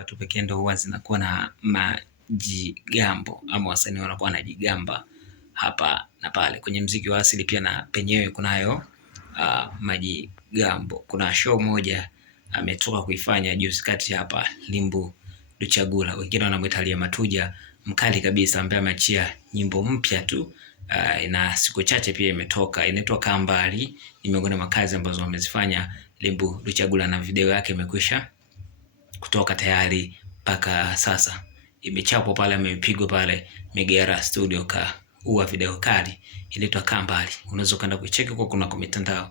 Taifa tu pekee ndio huwa zinakuwa na majigambo ama wasanii wanakuwa wanajigamba hapa na pale. Kwenye muziki wa asili pia na penyewe kunayo majigambo. Kuna show moja ametoka kuifanya juzi kati hapa Limbu Luchagula, wengine wanamuita Lia Matuja, mkali kabisa ambaye ameachia nyimbo mpya tu na siku chache pia imetoka, inaitwa Kambali. Ni miongoni mwa kazi ambazo wamezifanya Limbu Luchagula na video yake imekwisha kutoka tayari mpaka sasa. Imechapwa pale, imepigwa pale Megera Studio uwa video kali inaitwa Kambali. Unaweza kwenda kuicheki kwa kuna mitandao.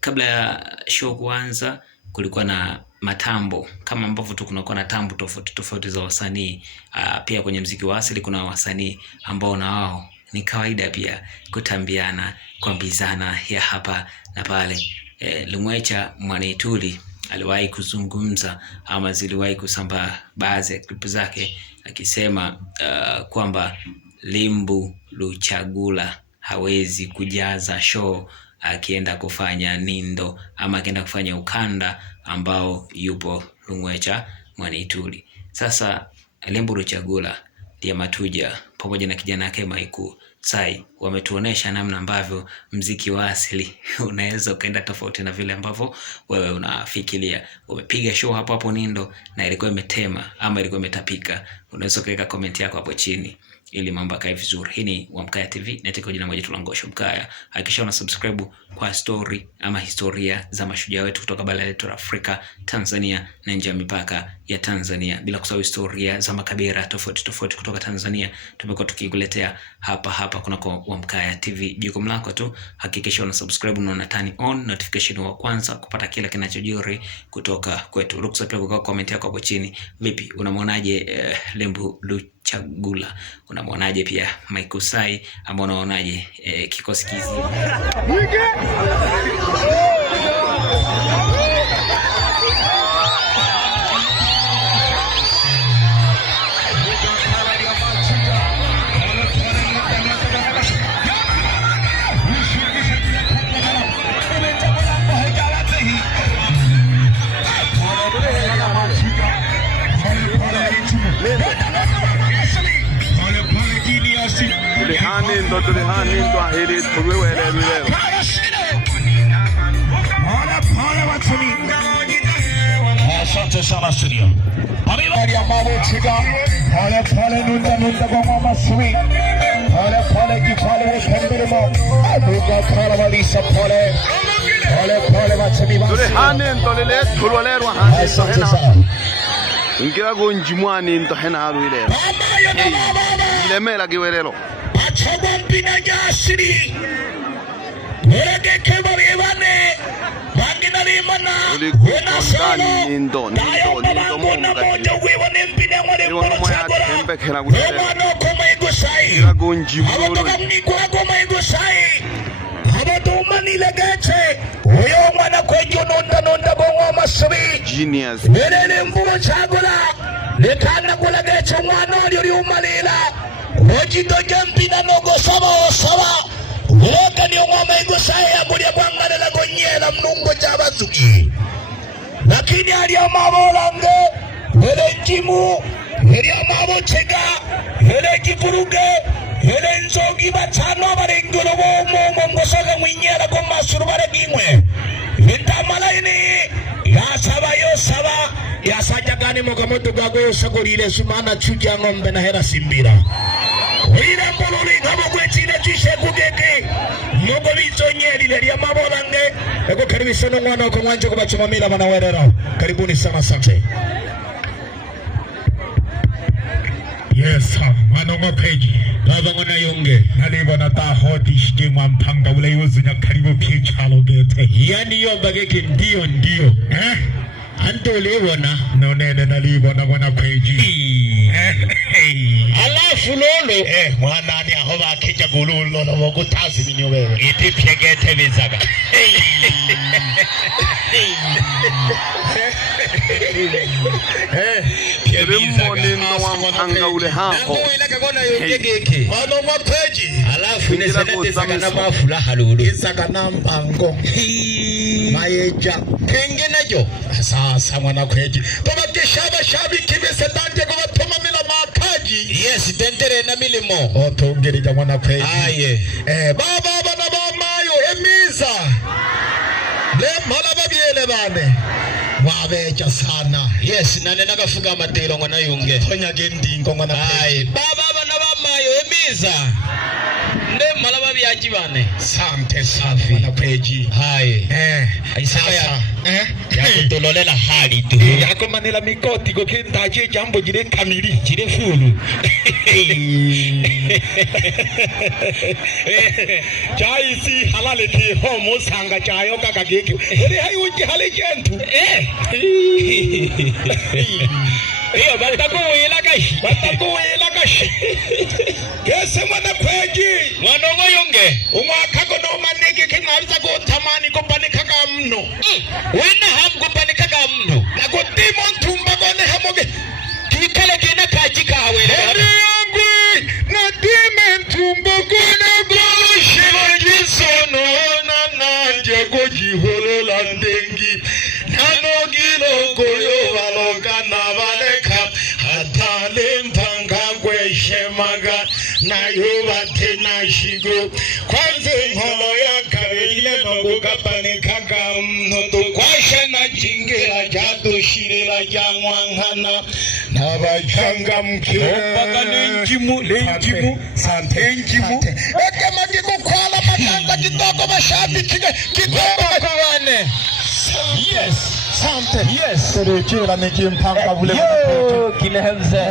Kabla ya show kuanza kulikuwa na matambo kama ambavyo tu kunakuwa na tambo tofauti za wasanii. Pia kwenye muziki wa asili kuna wasanii ambao na wao ni kawaida pia kutambiana, kuambizana ya hapa na pale. Lumwecha Mwanituli aliwahi kuzungumza ama ziliwahi kusambaa baadhi ya klipu zake akisema kwamba Limbu Luchagula hawezi kujaza show akienda kufanya Nindo ama akienda kufanya ukanda ambao yupo Lumwecha Mwanituli. Sasa Limbu Luchagula, Lia Matuja pamoja na kijana yake Maiku Sai wametuonesha namna ambavyo muziki wa asili unaweza ukaenda tofauti na vile ambavyo wewe unafikiria. Umepiga show hapo Nindo na ilikuwa imetema ama ilikuwa imetapika. Unaweza kuweka comment yako hapo chini ili mambo yakae vizuri. Hii ni Wamkaya TV, nataka jina moja tu la Ngosho Mkaya. Hakikisha una subscribe kwa story ama historia za mashujaa wetu kutoka bara letu la Afrika, Tanzania na nje ya mipaka ya Tanzania, bila kusahau historia za makabila tofauti kutoka Tanzania. Tumekuwa tukikuletea hapa kuna kwa Wamkaya TV. Jukumu lako tu hakikisha una subscribe na una turn on notification wa kwanza kupata kila kinachojiri kutoka kwetu. Ruksa pia kwa comment yako hapo chini. Vipi, unamwonaje Limbu Luchagula? Unamwonaje pia Maiku Sai? Ama unaonaje kikosi kizima? Tulihanindo ahiri tuwewele milero. Asante sana studio. Habari ya mambo chika. Pale nunda kwa mama sweet. Pale kifale kembirimo. Aduka pale walisa pale wachemi basi. Tulihanindo lile tulwalerwa hanindo hena. Ngira gonjimwani ndo hena haru ile. Ilemela kiwerelo. Achabampina nyasiri Nereke baribane Bangina rimana Wena sano Nindo Mona moja wibane mpine mwale mwono chagora Wemano koma igusai Abatoka mnikwa koma igusai Abatuma nilegeche Uyo mwana kwenjo nonda bongo masubi Genius Nerene mbuno chagora Nekana kulegeche mwana wali umalila Wajito jampina nogo saba Waka ni umama igusai ya mulia kwangana la gonyela mnungo chabazuki Lakini alia mabolange Hele jimu Hele amabo chega Hele jipuruge Hele nzogi batano Barengolo Mongo saga mwinyela kwa masuru baregimwe Vinta malaini Ya saba Ya sajagani mokamoto gago Yosagorile sumana chuja ngombe na hera simbira Ile mbululi ngabo kwechile chishe kugeke Mungu bizo nyeri lelia mabolange Eko karibisha nungwana uko mwanje kubachumamila manawerera Karibuni sana sante Yes ha, manongo peji Dava ngona yunge Nalibo na tahoti shige mwampanga Ule yuzunya karibu pie chalo gete Yani yomba geke ndio Anto uliwona Nonene nalibo na mwana peji Alafu lolo mwana ni ahoba kija gululo na wogu tazi mini wewe iti piegete vizaga alafu inesenete na mafula halulu isaga na mpango mayeja kenge najo sasa mwana kweji kama kishaba bashabiki besetanje ko batoma mila makaji. Yes, tentere na milimo. Otongerija mwana kweji. Aye. Baba bana bamayo emiza. Le mala babyele bane. Wabeja sana. Yes, nane nakafuga matero ngwana yunge. Tonya gendingo mwana kweji. Aye. Baba bana bamayo emiza. Nde mala babyaji bane. Sante sana mwana kweji. Aye. Aisaka ya. Yakutololela hali tu. Yako manela mikoti go kentaje jambo jire kamili jire fulu. Chai si halale ki homo sanga chayo kakageki. Ere hayi uji hale jentu. Iyo batakuwila kashi. Kese mwana kweji. Mwanongo yunge. Umwaka kono maniki kinaweza kutamani kupanika mno. Wena hamu kupanika mno. Na kutimo ntumba kone hamoge. Kikale kina kajika hawele. Eni yangwi na time ntumba kone gushiwa jisono na jego jiholo landengi. Nano gilo goyo waloga na valeka. Hatale mpanga kwe shemaga. Na yuwa tena shigo. Kwanze mholo ya kawele nogu kapanika mno. Kwasha na jingira jado shirila jangwangana. Na bajanga mkira. Baka lenjimu. Eke magiku kwala matanga kitoko mashabi kitoko Wane. Yes. Sante. Yes. Tere chela niki mpanga vule. Yo, kile hemze.